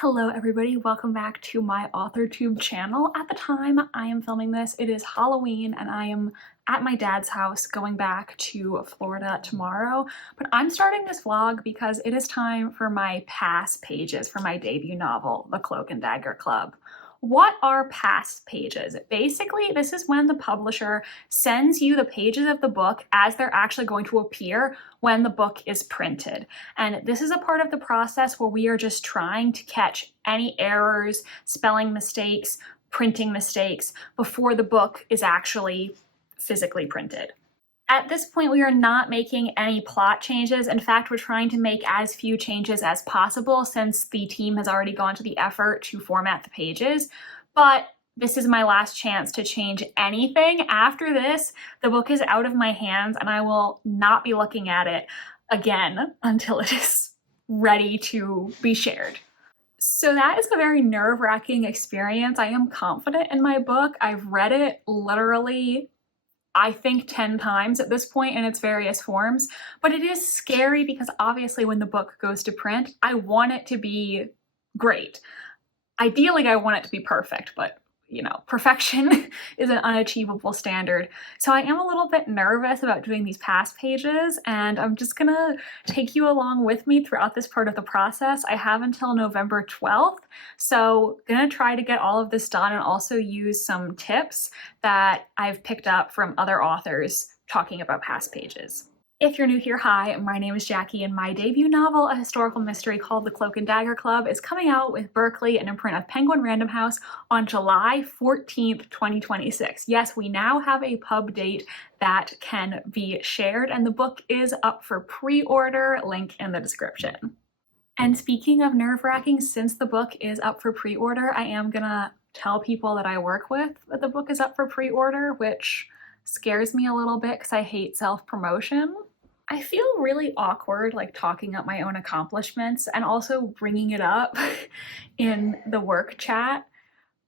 Hello everybody, welcome back to my AuthorTube channel. At the time I am filming this, it is Halloween and I am at my dad's house going back to Florida tomorrow. But I'm starting this vlog because it is time for my pass pages for my debut novel, The Cloak and Dagger Club. What are pass pages? Basically, this is when the publisher sends you the pages of the book as they're actually going to appear when the book is printed. And this is a part of the process where we are just trying to catch any errors, spelling mistakes, printing mistakes before the book is actually physically printed. At this point, we are not making any plot changes. In fact, we're trying to make as few changes as possible since the team has already gone to the effort to format the pages. But this is my last chance to change anything. After this, the book is out of my hands and I will not be looking at it again until it is ready to be shared. So that is a very nerve-wracking experience. I am confident in my book. I've read it literally I think 10 times at this point in its various forms, but it is scary because obviously when the book goes to print, I want it to be great. Ideally, I want it to be perfect, but you know, perfection is an unachievable standard. So I am a little bit nervous about doing these pass pages, and I'm just gonna take you along with me throughout this part of the process. I have until November 12th, so gonna try to get all of this done and also use some tips that I've picked up from other authors talking about pass pages. If you're new here, hi, my name is Jackie and my debut novel, a historical mystery called The Cloak and Dagger Club, is coming out with Berkeley, an imprint of Penguin Random House, on July 14th, 2026. Yes, we now have a pub date that can be shared and the book is up for pre-order, link in the description. And speaking of nerve-wracking, since the book is up for pre-order, I am gonna tell people that I work with that the book is up for pre-order, which scares me a little bit because I hate self-promotion. I feel really awkward like talking up my own accomplishments and also bringing it up in the work chat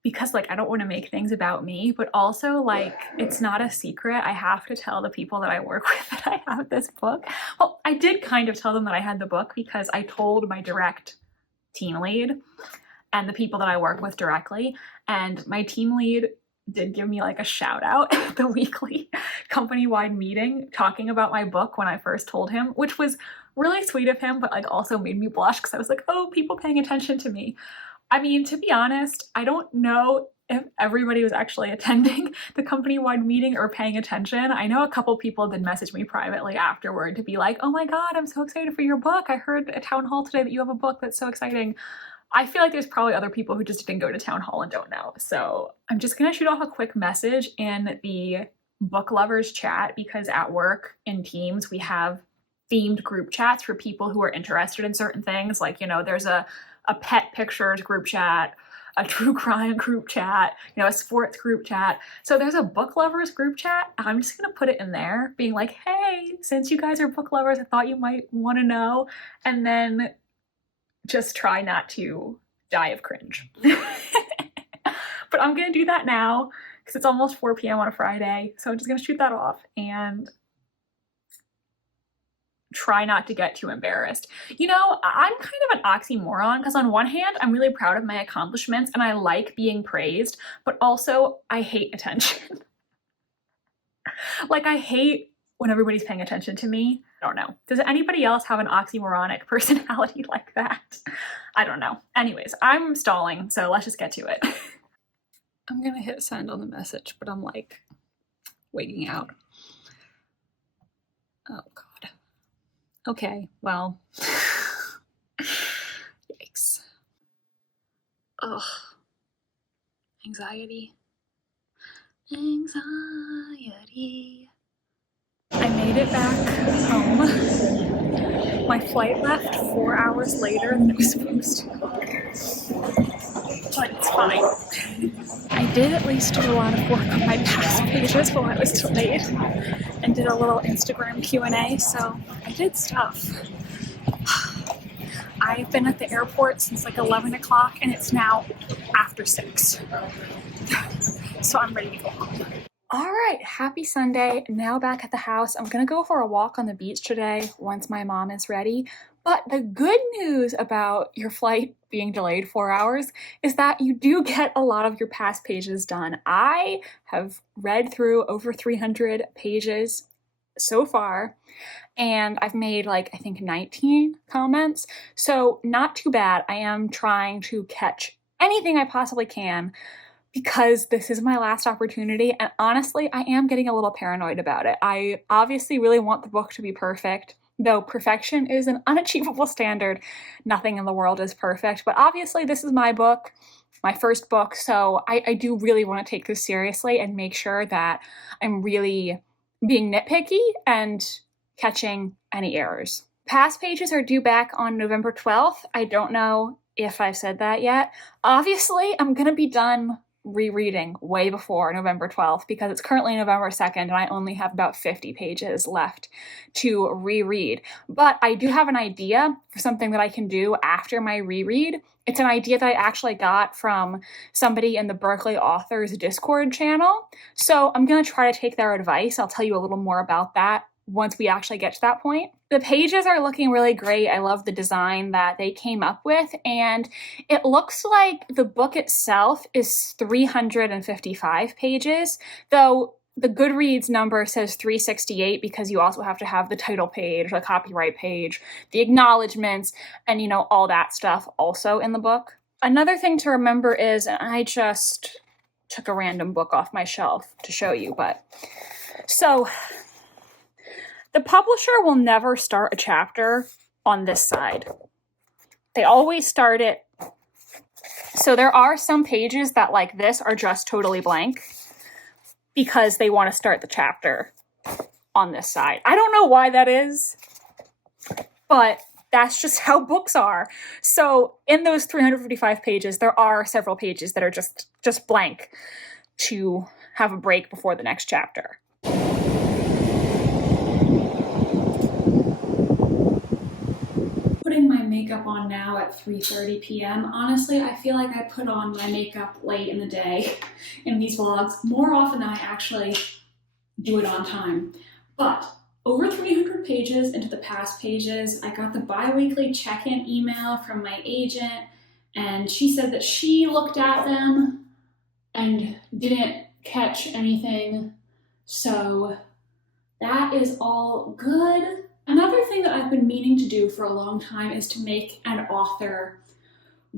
because like I don't want to make things about me, but also like it's not a secret. I have to tell the people that I work with that I have this book. Well, I did kind of tell them that I had the book because I told my direct team lead and the people that I work with directly, and my team lead did give me like a shout out at the weekly company-wide meeting talking about my book when I first told him, which was really sweet of him, but like also made me blush because I was like, oh, people paying attention to me. I mean, to be honest, I don't know if everybody was actually attending the company-wide meeting or paying attention. I know a couple people did message me privately afterward to be like, oh my God, I'm so excited for your book. I heard at town hall today that you have a book. That's so exciting. I feel like there's probably other people who just didn't go to town hall and don't know. So I'm just gonna shoot off a quick message in the book lovers chat because at work in Teams, we have themed group chats for people who are interested in certain things. Like, you know, there's a pet pictures group chat, a true crime group chat, you know, a sports group chat. So there's a book lovers group chat. I'm just gonna put it in there being like, hey, since you guys are book lovers, I thought you might wanna know. And then just try not to die of cringe. But I'm gonna do that now because it's almost 4 p.m. on a Friday. So I'm just gonna shoot that off and try not to get too embarrassed. You know, I'm kind of an oxymoron because on one hand, I'm really proud of my accomplishments and I like being praised, but also I hate attention. Like I hate when everybody's paying attention to me. I don't know. Does anybody else have an oxymoronic personality like that? I don't know. Anyways, I'm stalling, so let's just get to it. I'm gonna hit send on the message, but I'm like waiting out. Oh God. Okay, well. Yikes. Ugh. Anxiety. Anxiety. I made it back home. My flight left 4 hours later than it was supposed to. But it's fine. I did at least do a lot of work on my past pages while I was delayed and did a little Instagram Q&A, so I did stuff. I've been at the airport since like 11 o'clock and it's now after 6. So I'm ready to go home. All right, happy Sunday. Now back at the house. I'm gonna go for a walk on the beach today once my mom is ready. But the good news about your flight being delayed 4 hours is that you do get a lot of your past pages done. I have read through over 300 pages so far, and I've made like, I think 19 comments. So not too bad. I am trying to catch anything I possibly can because this is my last opportunity, and honestly, I am getting a little paranoid about it. I obviously really want the book to be perfect, though perfection is an unachievable standard. Nothing in the world is perfect, but obviously this is my book, my first book, so I do really want to take this seriously and make sure that I'm really being nitpicky and catching any errors. Past pages are due back on November 12th. I don't know if I've said that yet. Obviously, I'm gonna be done rereading way before November 12th because it's currently November 2nd and I only have about 50 pages left to reread. But I do have an idea for something that I can do after my reread. It's an idea that I actually got from somebody in the Berkeley Authors Discord channel. So I'm gonna try to take their advice. I'll tell you a little more about that once we actually get to that point. The pages are looking really great. I love the design that they came up with, and it looks like the book itself is 355 pages, though the Goodreads number says 368 because you also have to have the title page, the copyright page, the acknowledgements, and all that stuff also in the book. Another thing to remember is, and I just took a random book off my shelf to show you, so the publisher will never start a chapter on this side. They always start it. So there are some pages that, like this, are just totally blank because they want to start the chapter on this side. I don't know why that is, but that's just how books are. So in those 355 pages, there are several pages that are just blank to have a break before the next chapter. Putting my makeup on now at 3:30 p.m. Honestly, I feel like I put on my makeup late in the day in these vlogs more often than I actually do it on time. But over 300 pages into the past pages, I got the bi-weekly check-in email from my agent, and she said that she looked at them and didn't catch anything. So that is all good. Another thing that I've been meaning to do for a long time is to make an author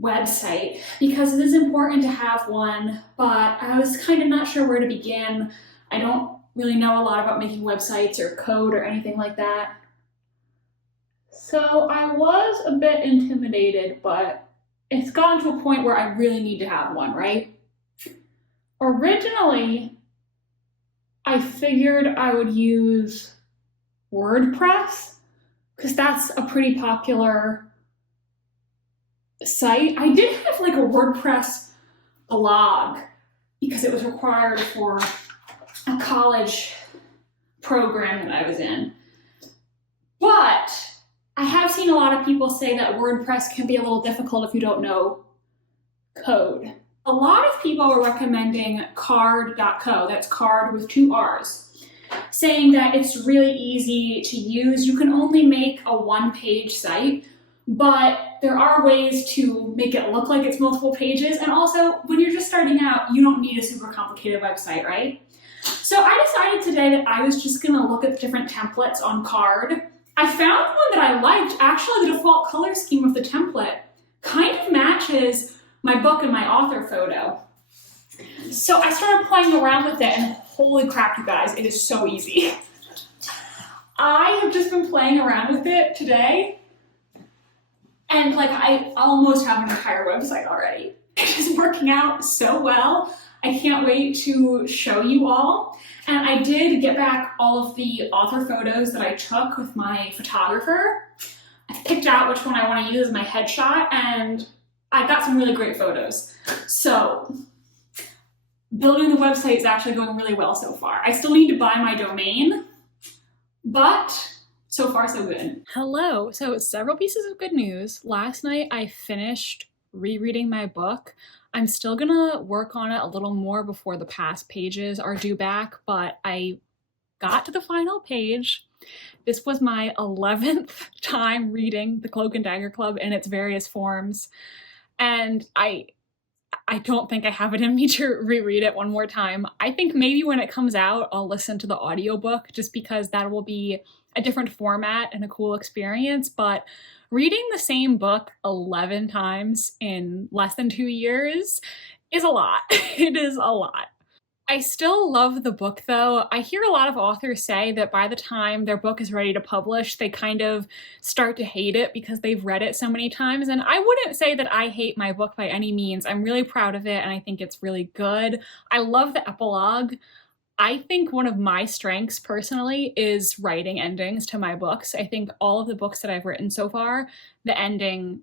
website because it is important to have one, but I was kind of not sure where to begin. I don't really know a lot about making websites or code or anything like that. So I was a bit intimidated, but it's gotten to a point where I really need to have one, right? Originally, I figured I would use WordPress because that's a pretty popular site. I did have like a WordPress blog because it was required for a college program that I was in. But I have seen a lot of people say that WordPress can be a little difficult if you don't know code. A lot of people are recommending card.co, that's card with 2 R's. Saying that it's really easy to use. You can only make a 1-page site, but there are ways to make it look like it's multiple pages. And also, when you're just starting out, you don't need a super complicated website, right? So I decided today that I was just gonna look at the different templates on Card. I found one that I liked. Actually, the default color scheme of the template kind of matches my book and my author photo. So I started playing around with it, and holy crap, you guys, it is so easy. I have just been playing around with it today, and like I almost have an entire website already. It is working out so well. I can't wait to show you all. And I did get back all of the author photos that I took with my photographer. I picked out which one I want to use as my headshot, and I got some really great photos. So building the website is actually going really well so far. I still need to buy my domain, but so far so good. Hello, so several pieces of good news. Last night I finished rereading my book. I'm still gonna work on it a little more before the past pages are due back, but I got to the final page. This was my 11th time reading the Cloak and Dagger Club in its various forms, and I don't think I have it in me to reread it one more time. I think maybe when it comes out, I'll listen to the audiobook just because that will be a different format and a cool experience, but reading the same book 11 times in less than 2 years is a lot. It is a lot. I still love the book though. I hear a lot of authors say that by the time their book is ready to publish, they kind of start to hate it because they've read it so many times. And I wouldn't say that I hate my book by any means. I'm really proud of it and I think it's really good. I love the epilogue. I think one of my strengths personally is writing endings to my books. I think all of the books that I've written so far, the ending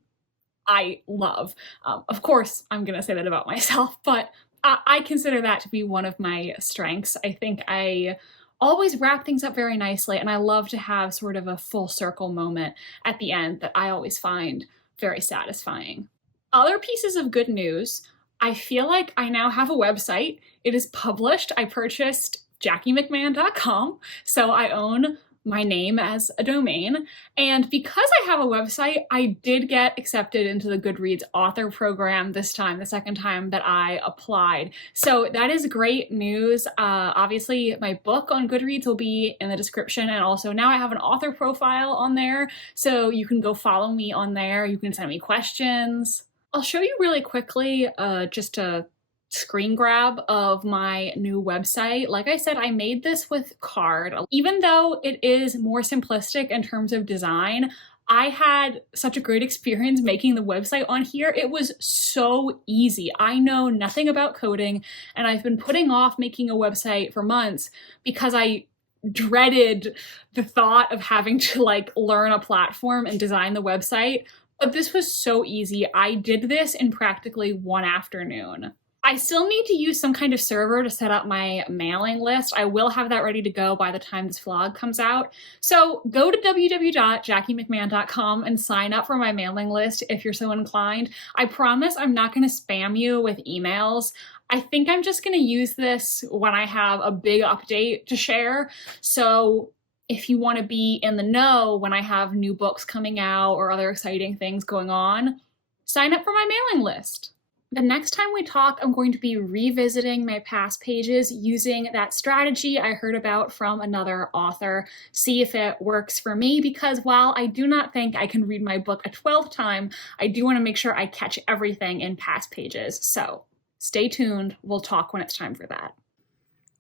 I love. Of course, I'm gonna say that about myself, but I consider that to be one of my strengths. I think I always wrap things up very nicely, and I love to have sort of a full circle moment at the end that I always find very satisfying. Other pieces of good news, I feel like I now have a website. It is published. I purchased JackieMcMahon.com, so I own my name as a domain. And because I have a website, I did get accepted into the Goodreads author program this time, the second time that I applied. So that is great news. Obviously, my book on Goodreads will be in the description. And also now I have an author profile on there. So you can go follow me on there. You can send me questions. I'll show you really quickly just a screen grab of my new website. Like I said, I made this with card. Even though it is more simplistic in terms of design, I had such a great experience making the website on here. It was so easy. I know nothing about coding, and I've been putting off making a website for months because I dreaded the thought of having to learn a platform and design the website. But this was so easy. I did this in practically one afternoon. I still need to use some kind of server to set up my mailing list. I will have that ready to go by the time this vlog comes out. So go to www.jackiemcmahon.com and sign up for my mailing list if you're so inclined. I promise I'm not going to spam you with emails. I think I'm just going to use this when I have a big update to share. So if you want to be in the know when I have new books coming out or other exciting things going on, sign up for my mailing list. The next time we talk, I'm going to be revisiting my past pages using that strategy I heard about from another author, see if it works for me, because while I do not think I can read my book a 12th time, I do want to make sure I catch everything in past pages. So stay tuned. We'll talk when it's time for that.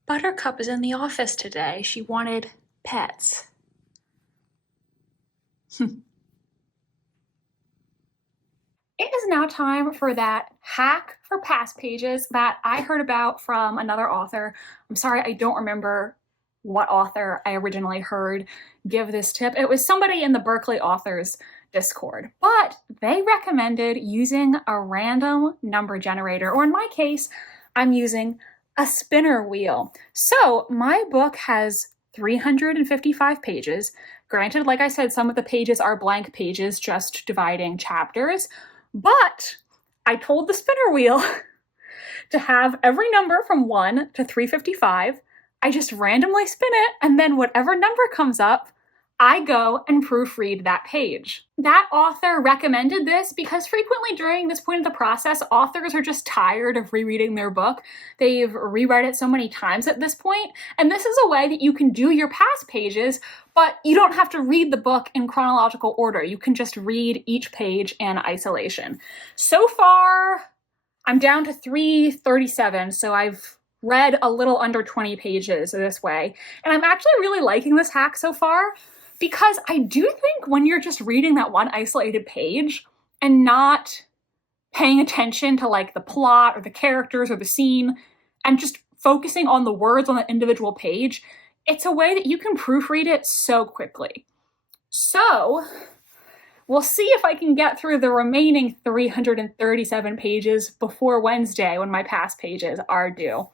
Buttercup is in the office today. She wanted pets. It is now time for that hack for past pages that I heard about from another author. I'm sorry, I don't remember what author I originally heard give this tip. It was somebody in the Berkeley Authors Discord, but they recommended using a random number generator, or in my case, I'm using a spinner wheel. So my book has 355 pages. Granted, like I said, some of the pages are blank pages, just dividing chapters. But I told the spinner wheel to have every number from 1 to 355. I just randomly spin it, and then whatever number comes up, I go and proofread that page. That author recommended this because frequently during this point of the process, authors are just tired of rereading their book. They've reread it so many times at this point, and this is a way that you can do your past pages, but you don't have to read the book in chronological order. You can just read each page in isolation. So far, I'm down to 337, so I've read a little under 20 pages this way, and I'm actually really liking this hack so far. Because I do think when you're just reading that one isolated page and not paying attention to the plot or the characters or the scene and just focusing on the words on the individual page, it's a way that you can proofread it so quickly. So we'll see if I can get through the remaining 337 pages before Wednesday when my past pages are due.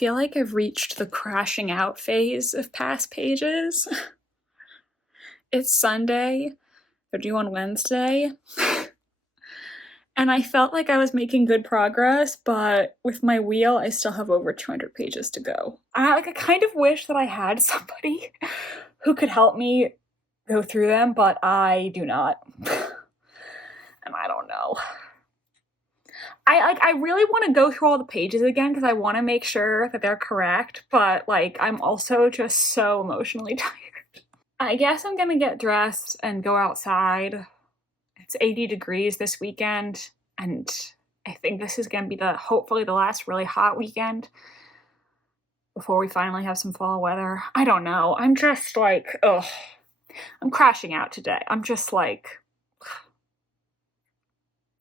feel like I've reached the crashing out phase of past pages. It's Sunday, they're due on Wednesday, and I felt like I was making good progress, but with my wheel, I still have over 200 pages to go. I kind of wish that I had somebody who could help me go through them, but I do not. And I don't know. I really want to go through all the pages again because I want to make sure that they're correct, but like I'm also just so emotionally tired. I guess I'm gonna get dressed and go outside. It's 80 degrees this weekend, and I think this is gonna be hopefully the last really hot weekend before we finally have some fall weather. I don't know. I'm just like, ugh. I'm crashing out today. I'm just like,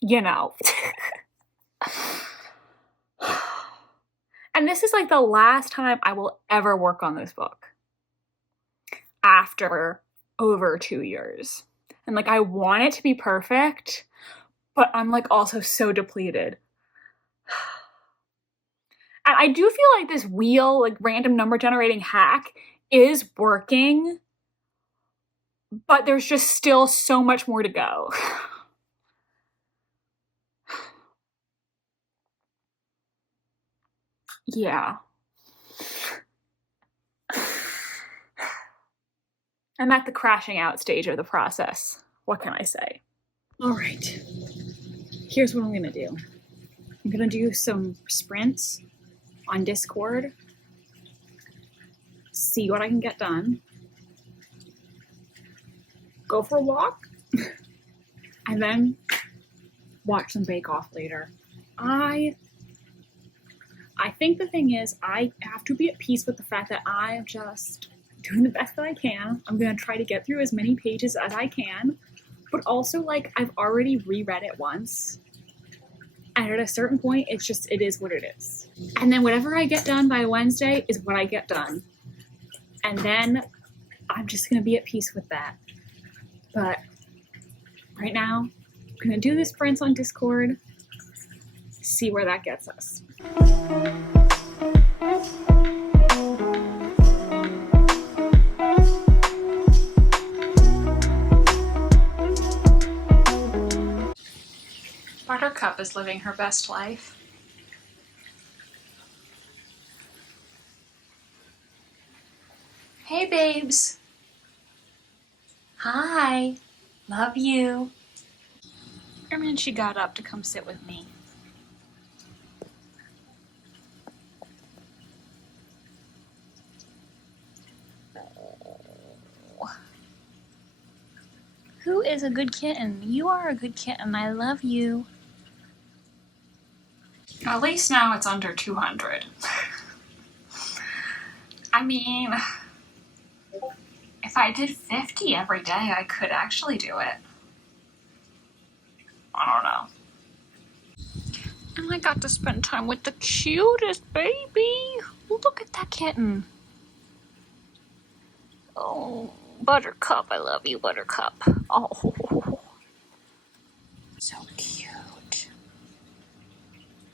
you know. And this is like the last time I will ever work on this book after over 2 years. And like I want it to be perfect, but I'm like also so depleted. And I do feel like this wheel, like random number generating hack, is working, but there's just still so much more to go. Yeah. I'm at the crashing out stage of the process. What can I say? All right. Here's what I'm gonna do. I'm gonna do some sprints on Discord, see what I can get done, go for a walk, and then watch some Bake Off later. I think the thing is I have to be at peace with the fact that I'm just doing the best that I can. I'm going to try to get through as many pages as I can, but also like I've already reread it once. And at a certain point, it is what it is. And then whatever I get done by Wednesday is what I get done. And then I'm just going to be at peace with that. But right now, I'm going to do the sprints on Discord, see where that gets us. Buttercup is living her best life. Hey, babes. Hi. Love you. And then she got up to come sit with me. Who is a good kitten? You are a good kitten. I love you. At least now it's under 200. I mean, if I did 50 every day, I could actually do it. I don't know. And I got to spend time with the cutest baby. Look at that kitten. Oh, Buttercup. I love you, Buttercup. Oh, so cute.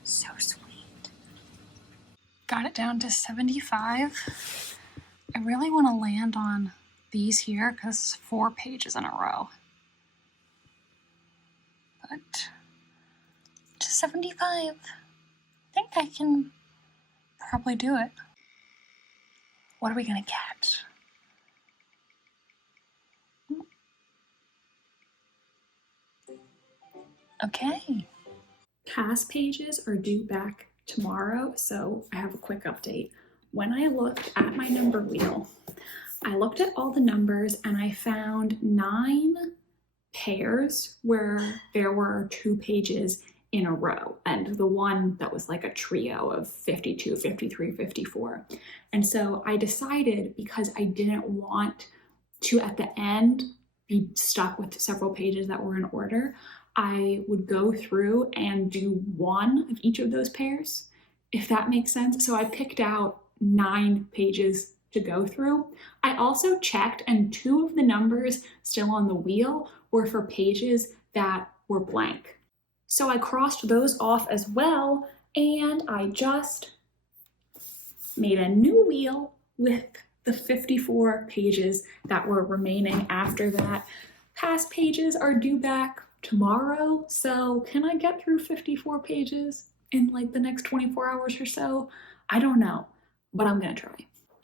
So sweet. Got it down to 75. I really want to land on these here because it's 4 pages in a row. But just 75. I think I can probably do it. What are we gonna get? Okay. Past pages are due back tomorrow, so I have a quick update. When I looked at my number wheel, I looked at all the numbers and I found 9 pairs where there were 2 pages in a row, and the one that was like a trio of 52, 53, 54. And so I decided, because I didn't want to at the end be stuck with several pages that were in order, I would go through and do one of each of those pairs, if that makes sense. So I picked out 9 pages to go through. I also checked, and 2 of the numbers still on the wheel were for pages that were blank. So I crossed those off as well, and I just made a new wheel with the 54 pages that were remaining after that. Past pages are due back tomorrow, so can I get through 54 pages in like the next 24 hours or so? I don't know, but I'm gonna try.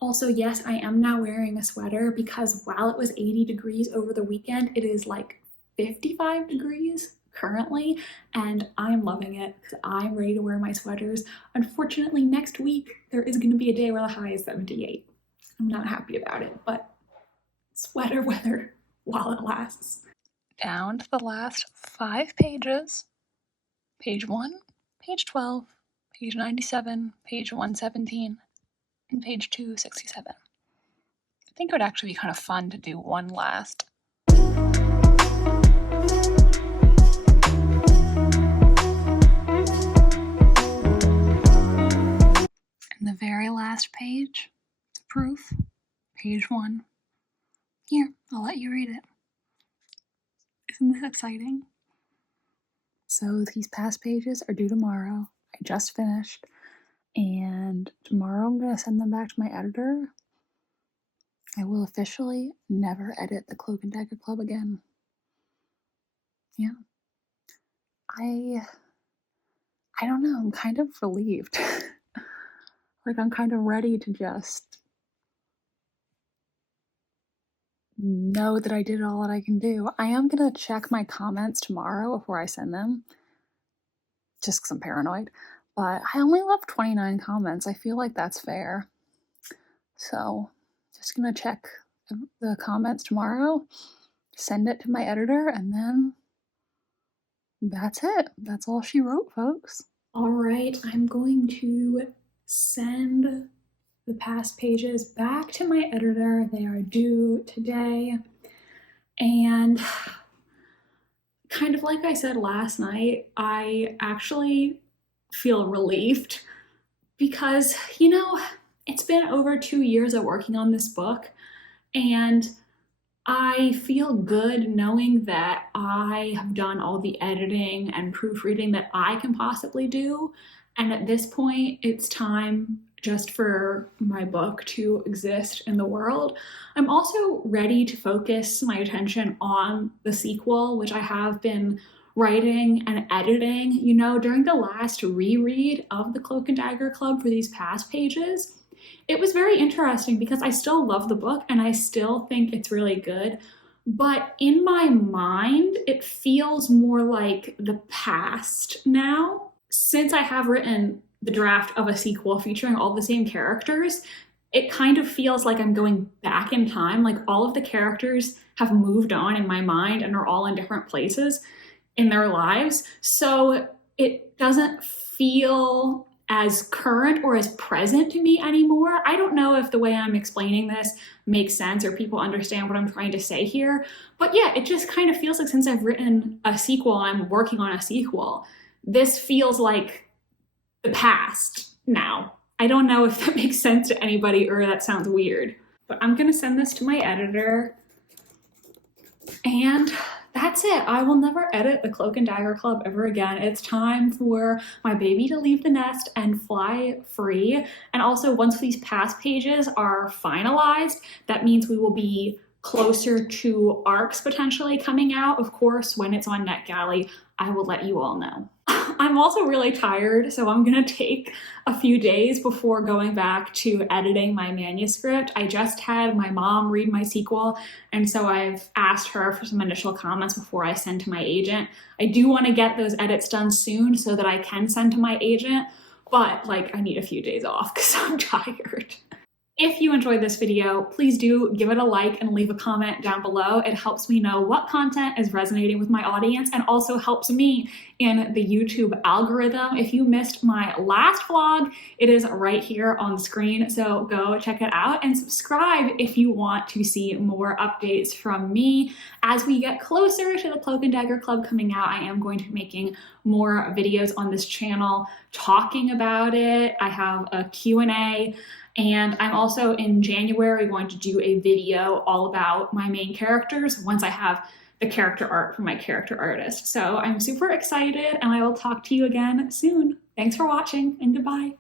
Also, yes, I am now wearing a sweater because while it was 80 degrees over the weekend, it is like 55 degrees currently, and I'm loving it because I'm ready to wear my sweaters. Unfortunately, next week there is going to be a day where the high is 78. I'm not happy about it, but sweater weather while it lasts. Down to the last 5 pages. Page 1, page 12, page 97, page 117, and page 267. I think it would actually be kind of fun to do one last. And the very last page, the proof, page 1. Here, I'll let you read it. Isn't this exciting? So these past pages are due tomorrow. I just finished. And tomorrow I'm going to send them back to my editor. I will officially never edit the Cloak and Dagger Club again. Yeah. I don't know, I'm kind of relieved. Like, I'm kind of ready to just know that I did all that I can do. I am going to check my comments tomorrow before I send them, just because I'm paranoid. But I only left 29 comments. I feel like that's fair. So, just going to check the comments tomorrow, send it to my editor, and then that's it. That's all she wrote, folks. All right, I'm going to send the past pages back to my editor. They are due today. And kind of like I said last night, I actually feel relieved because, you know, it's been over 2 years of working on this book, and I feel good knowing that I have done all the editing and proofreading that I can possibly do. And at this point, it's time just for my book to exist in the world. I'm also ready to focus my attention on the sequel, which I have been writing and editing. You know, during the last reread of the Cloak and Dagger Club for these past pages, it was very interesting because I still love the book and I still think it's really good. But in my mind, it feels more like the past now. Since I have written the draft of a sequel featuring all the same characters, it kind of feels like I'm going back in time. Like, all of the characters have moved on in my mind and are all in different places in their lives. So it doesn't feel as current or as present to me anymore. I don't know if the way I'm explaining this makes sense or people understand what I'm trying to say here. But yeah, it just kind of feels like since I've written a sequel and I'm working on a sequel, this feels like the past now. I don't know if that makes sense to anybody or that sounds weird. But I'm gonna send this to my editor. And that's it. I will never edit the Cloak and Dagger Club ever again. It's time for my baby to leave the nest and fly free. And also, once these past pages are finalized, that means we will be closer to arcs potentially coming out. Of course, when it's on NetGalley, I will let you all know. I'm also really tired, so I'm gonna take a few days before going back to editing my manuscript. I just had my mom read my sequel, and so I've asked her for some initial comments before I send to my agent. I do want to get those edits done soon so that I can send to my agent, but like, I need a few days off because I'm tired. If you enjoyed this video, please do give it a like and leave a comment down below. It helps me know what content is resonating with my audience and also helps me in the YouTube algorithm. If you missed my last vlog, it is right here on the screen, so go check it out and subscribe if you want to see more updates from me. As we get closer to the Cloak and Dagger Club coming out, I am going to be making more videos on this channel talking about it. I have a Q&A. And I'm also in January going to do a video all about my main characters once I have the character art from my character artist. So I'm super excited and I will talk to you again soon. Thanks for watching and goodbye.